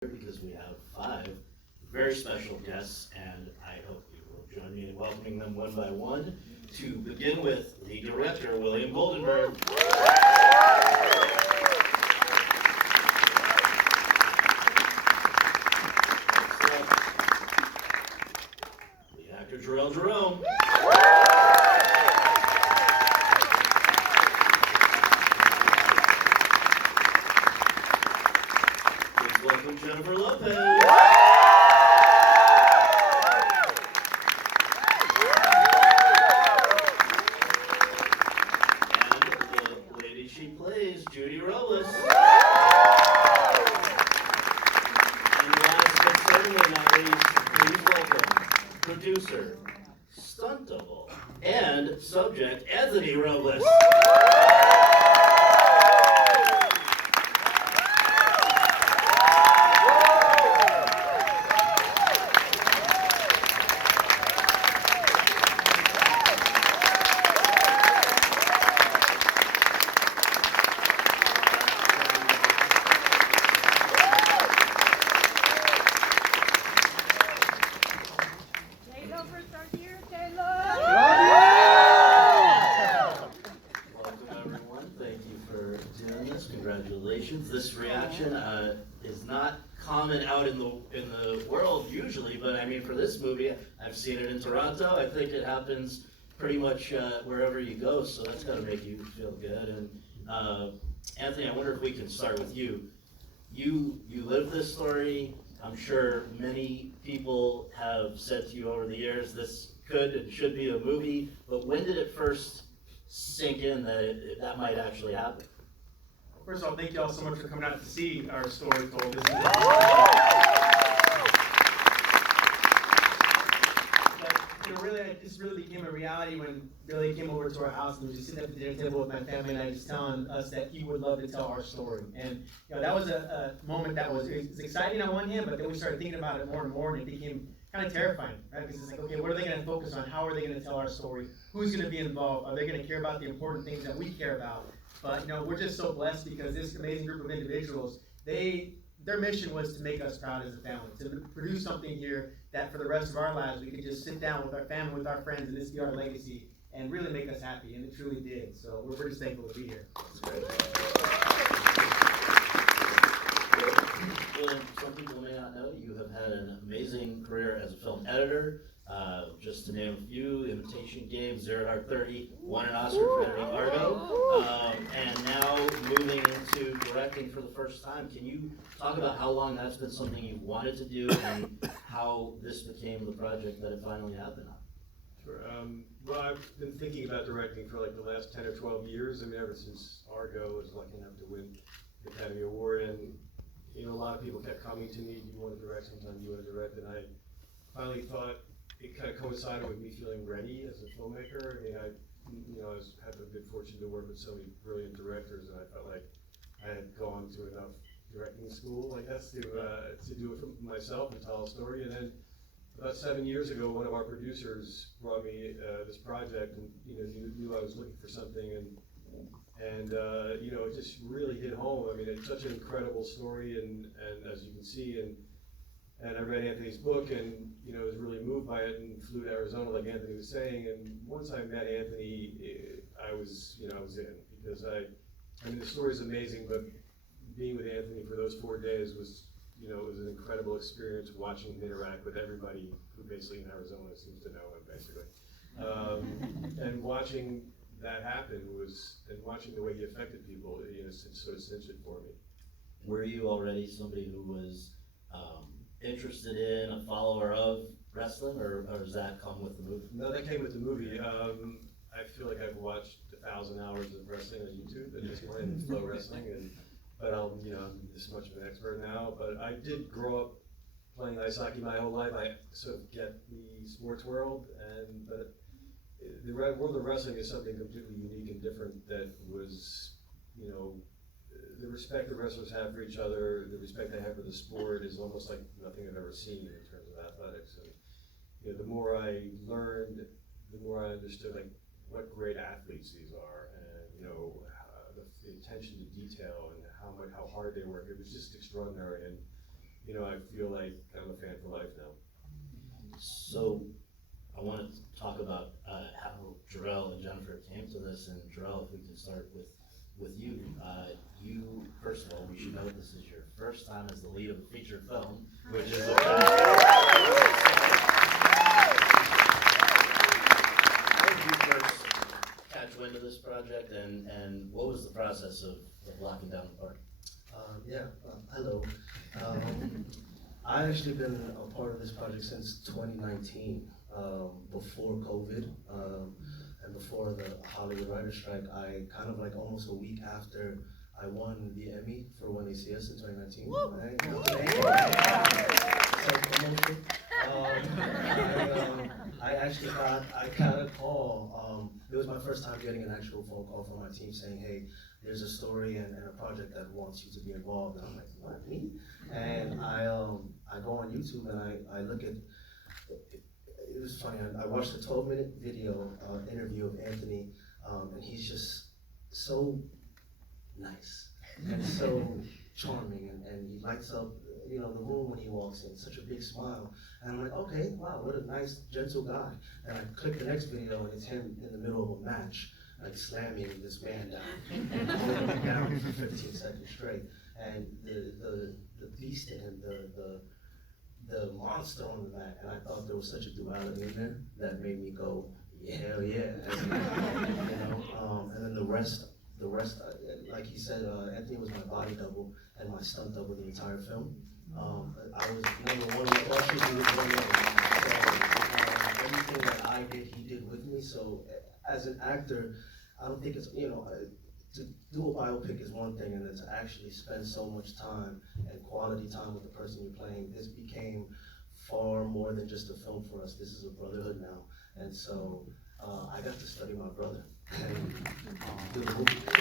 because we have 5 very special guests, and I hope you will join me in welcoming them one by one. To begin with, the director, William Goldenberg. The actor, Jharrel Jerome. Please welcome Jennifer Lopez. Judy Robles. And last but certainly not least, please welcome producer, stunt double, and subject, Anthony Robles. Congratulations. This reaction is not common out in the world usually, but I mean for this movie, I've seen it in Toronto. I think it happens pretty much wherever you go, so that's got to make you feel good. And Anthony, I wonder if we can start with you. You lived this story. I'm sure many people have said to you over the years, this could and should be a movie, but when did it first sink in that that might actually happen? First of all, thank you all so much for coming out to see our story told. This really became a reality when Billy came over to our house and was just sitting at the dinner table with my family, and I was telling us that he would love to tell our story. And that was a moment that was exciting on one hand, but then we started thinking about it more and more, and it became kind of terrifying, right? Because it's like, okay, what are they going to focus on? How are they going to tell our story? Who's going to be involved? Are they going to care about the important things that we care about? But we're just so blessed because this amazing group of individuals, their mission was to make us proud as a family, to produce something here that for the rest of our lives we could just sit down with our family, with our friends, and this be our legacy, and really make us happy, and it truly did. So we're just thankful to be here. William, some people may not know you have had an amazing career as a film editor. Just to name a few: Imitation Game, 0 Dark 30, won an Oscar for editing Argo, and now moving into directing for the first time. Can you talk about how long that's been something you've wanted to do, and how this became the project that it finally happened on? Sure. Well, I've been thinking about directing for like the last 10 or 12 years. I mean, ever since Argo was lucky enough to win the Academy Award, and a lot of people kept coming to me, "Do you want to direct? Sometimes you want to direct," and I finally thought it kind of coincided with me feeling ready as a filmmaker. I mean, I had the good fortune to work with so many brilliant directors, and I felt like I had gone to enough directing school, I guess, to do it for myself and tell a story. And then about 7 years ago, one of our producers brought me this project, and knew I was looking for something, and it just really hit home. I mean, it's such an incredible story, and as you can see, and I read Anthony's book, and was really moved by it, and flew to Arizona, like Anthony was saying. And once I met Anthony, I was in, because I mean the story's amazing, but being with Anthony for those 4 days was, it was an incredible experience watching him interact with everybody who basically in Arizona seems to know him, basically. And watching that happen and watching the way he affected people, sort of cinched it for me. Were you already somebody who was interested in, a follower of wrestling, or does that come with the movie? No, that came with the movie. I feel like I've watched 1,000 hours of wrestling on YouTube at this point, and Flow Wrestling, but I'm this much of an expert now. But I did grow up playing ice hockey my whole life. I sort of get the sports world, but the world of wrestling is something completely unique and different. That was, the respect the wrestlers have for each other, the respect they have for the sport is almost like nothing I've ever seen in terms of athletics. And the more I learned, the more I understood like what great athletes these are, and the attention to detail and how hard they work. It was just extraordinary. you know, I feel like I'm a fan for life now. So, I want to talk about how Jharrel and Jennifer came to this, and Jharrel, if we can start with you. You, first of all, we should note this is your first time as the lead of a feature film, which is a How did you first catch wind of this project, and what was the process of locking down the park? Hello. I actually been a part of this project since 2019, before COVID, and before the Hollywood writer's strike. I kind of like almost a week after I won the Emmy for When They See Us in 2019. I got a call. It was my first time getting an actual phone call from my team saying, hey, there's a story and a project that wants you to be involved. And I'm like, what, me? And I go on YouTube and I look at, it was funny, I watched a 12-minute video interview of Anthony, and he's just so nice and so charming, and he lights up, you know, the room when he walks in, such a big smile. And I'm like, okay, wow, what a nice, gentle guy. And I click the next video, and it's him in the middle of a match, like slamming this man down, and holding him down for 15 seconds straight. And the beast in him, the monster on the mat, and I thought there was such a duality in there that made me go, yeah, hell yeah, you know. And then the rest, like he said, Anthony was my body double and my stunt double the entire film. I was number one in the audition, he was one of them. So everything that I did, he did with me. So as an actor, I don't think it's, you know, to do a biopic is one thing, and then to actually spend so much time and quality time with the person you're playing, this became far more than just a film for us. This is a brotherhood now. And so I got to study my brother and do the movie.